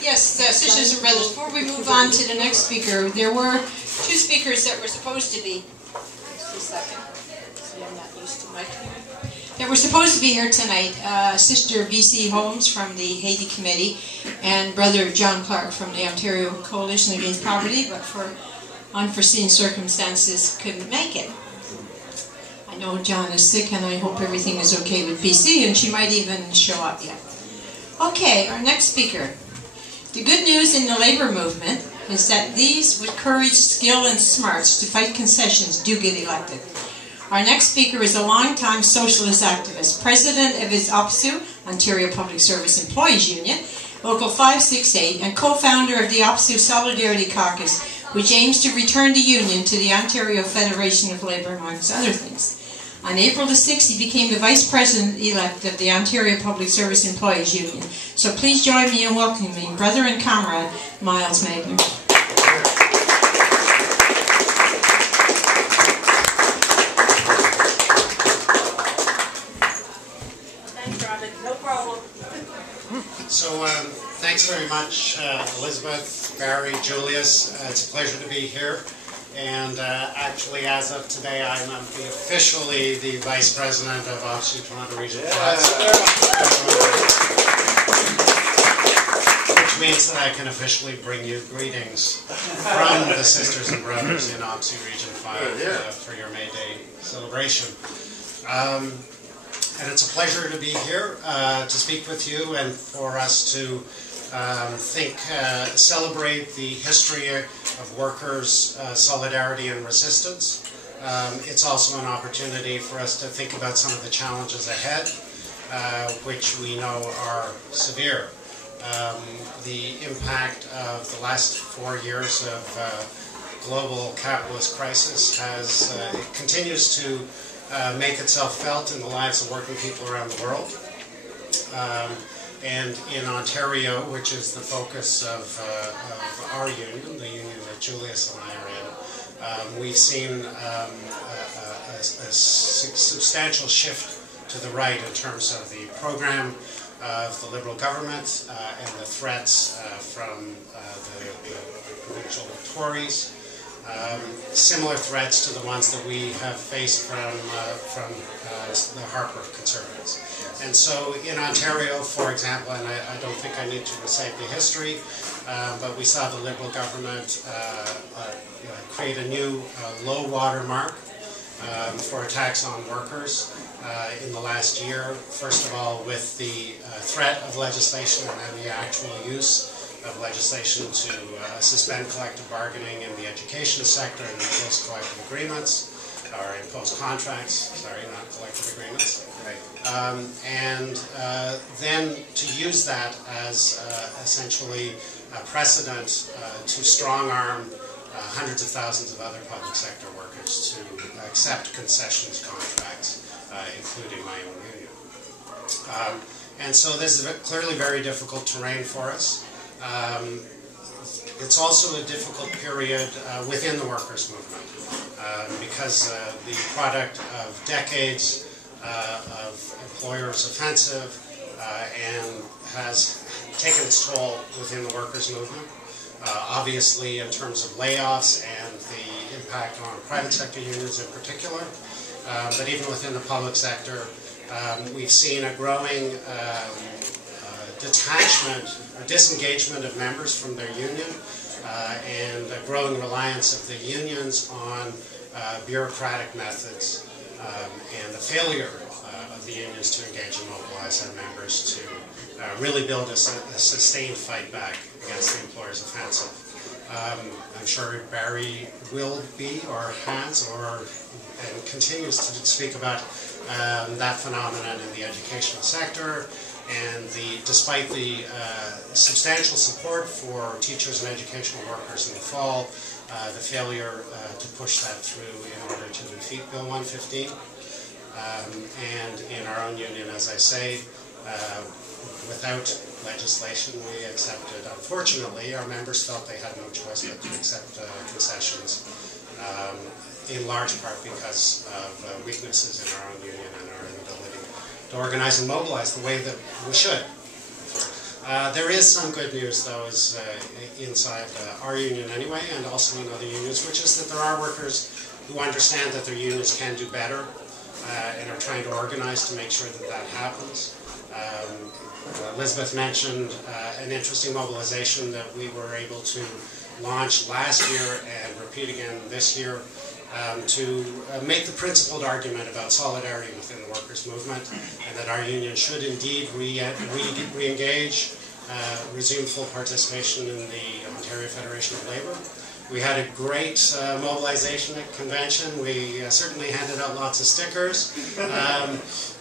Yes, sisters and brothers, before we move on to the next speaker, there were two speakers that were supposed to be, just a second, see I'm not used to my computer, that were supposed to be here tonight, Sister B.C. Holmes from the Haiti Committee and Brother John Clark from the Ontario Coalition Against Poverty, but for unforeseen circumstances couldn't make it. I know John is sick and I hope everything is okay with B.C. and she might even show up yet. Okay, our next speaker. The good news in the labor movement is that these with courage, skill, and smarts to fight concessions do get elected. Our next speaker is a long-time socialist activist, president of his OPSEU, Ontario Public Service Employees Union, Local 568, and co-founder of the OPSEU Solidarity Caucus, which aims to return the union to the Ontario Federation of Labour, amongst other things. On April the 6th, he became the Vice President-elect of the Ontario Public Service Employees Union. So please join me in welcoming brother and comrade, Myles Magner. Thanks, Robin. No problem. So, thanks very much, Elizabeth, Barry, Julius. It's a pleasure to be here. And actually, as of today, I'm officially the Vice President of OPSEU Toronto Region 5. Which means that I can officially bring you greetings from the sisters and brothers in OPSEU Region 5 for your May Day celebration. And it's a pleasure to be here to speak with you and for us to celebrate the history of workers' solidarity and resistance. It's also an opportunity for us to think about some of the challenges ahead, which we know are severe. The impact of the last 4 years of global capitalist crisis it continues to make itself felt in the lives of working people around the world. And in Ontario, which is the focus of our union, the union that Julius and I are in, we've seen a substantial shift to the right in terms of the program of the Liberal government and the threats from the provincial Tories. Similar threats to the ones that we have faced from the Harper Conservatives. And so in Ontario, for example, and I don't think I need to recite the history, but we saw the Liberal government create a new low water mark for a tax on workers in the last year. First of all, with the threat of legislation and the actual use of legislation to suspend collective bargaining in the education sector and impose collective agreements, or impose contracts, sorry, not collective agreements. And then to use that as essentially a precedent to strong-arm hundreds of thousands of other public sector workers to accept concessions contracts, including my own union. And so this is clearly very difficult terrain for us. It's also a difficult period within the workers' movement because the product of decades of employers' offensive and has taken its toll within the workers' movement. Obviously in terms of layoffs and the impact on private sector unions in particular, but even within the public sector, we've seen a growing detachment or disengagement of members from their union and a growing reliance of the unions on bureaucratic methods and the failure of the unions to engage and mobilize their members to really build a sustained fight back against the employer's offensive. I'm sure Barry will be, or has, and continues to speak about that phenomenon in the educational sector, and despite the substantial support for teachers and educational workers in the fall, the failure to push that through in order to defeat Bill 115. And in our own union, as I say, without legislation, we accepted, unfortunately, our members felt they had no choice but to accept concessions, in large part because of weaknesses in our own union and our inability to organize and mobilize the way that we should. There is some good news, though, is inside our union anyway, and also in other unions, which is that there are workers who understand that their unions can do better and are trying to organize to make sure that that happens. Elizabeth mentioned an interesting mobilization that we were able to launch last year and repeat again this year to make the principled argument about solidarity within the workers' movement, and that our union should indeed re-engage, resume full participation in the Ontario Federation of Labour. We had a great mobilization at convention. We certainly handed out lots of stickers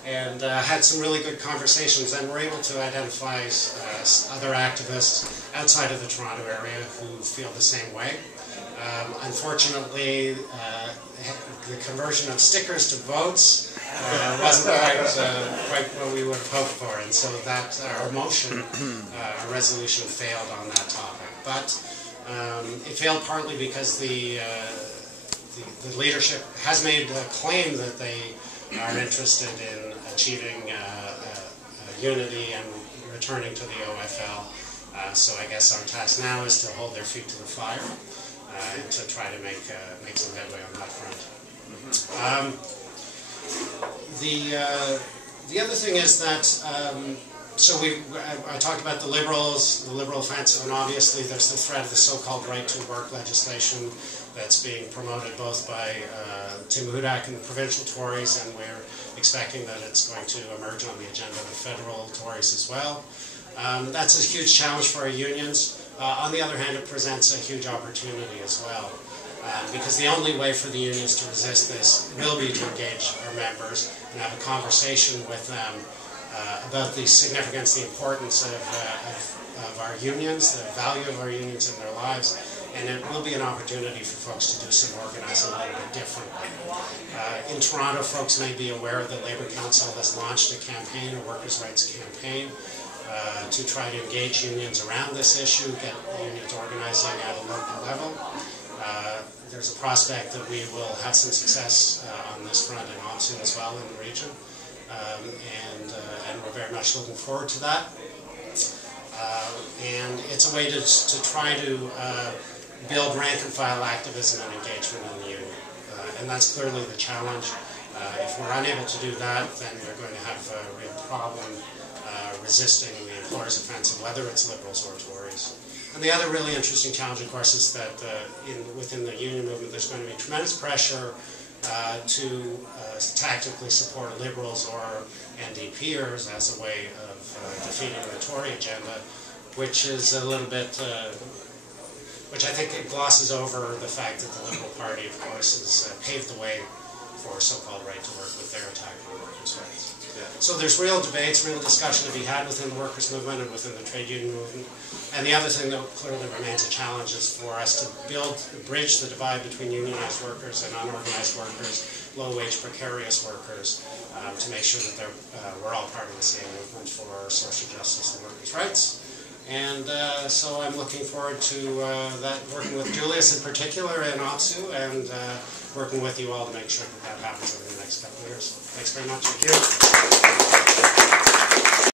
and had some really good conversations, and were able to identify other activists outside of the Toronto area who feel the same way. Unfortunately, the conversion of stickers to votes wasn't quite what we would have hoped for, and so that our motion, our resolution failed on that topic. But it failed partly because the leadership has made a claim that they are interested in achieving unity and returning to the OFL. So I guess our task now is to hold their feet to the fire and to try to make some headway on that front. The other thing is that so I talked about the Liberal offensive, and obviously there's the threat of the so-called right to work legislation that's being promoted both by Tim Hudak and the provincial Tories, and we're expecting that it's going to emerge on the agenda of the federal Tories as well. That's a huge challenge for our unions. On the other hand, it presents a huge opportunity as well, because the only way for the unions to resist this will be to engage our members and have a conversation with them about the significance, the importance of our unions, the value of our unions in their lives, and it will be an opportunity for folks to do some organizing a little bit differently. In Toronto, folks may be aware that Labour Council has launched a campaign, a workers' rights campaign, to try to engage unions around this issue, get unions organizing at a local level. There's a prospect that we will have some success on this front in OPSEU as well in the region, and we're very much looking forward to that. And it's a way to try to build rank-and-file activism and engagement in the union, and that's clearly the challenge. If we're unable to do that, then we're going to have a real problem resisting the employer's offensive, whether it's Liberals or Tories. And the other really interesting challenge, of course, is that within the union movement there's going to be tremendous pressure to tactically support Liberals or NDPers as a way of defeating the Tory agenda, which is a little bit, which I think it glosses over the fact that the Liberal Party, of course, has paved the way for so-called right to work with their attack on workers' rights. So there's real debates, real discussion to be had within the workers' movement and within the trade union movement. And the other thing that clearly remains a challenge is for us to bridge the divide between unionized workers and unorganized workers, low-wage, precarious workers, to make sure that we're all part of the same movement for social justice and workers' rights. And so I'm looking forward to that, working with Julius in particular and OPSEU, and working with you all to make sure that that happens over the next couple of years. Thanks very much. Thank you.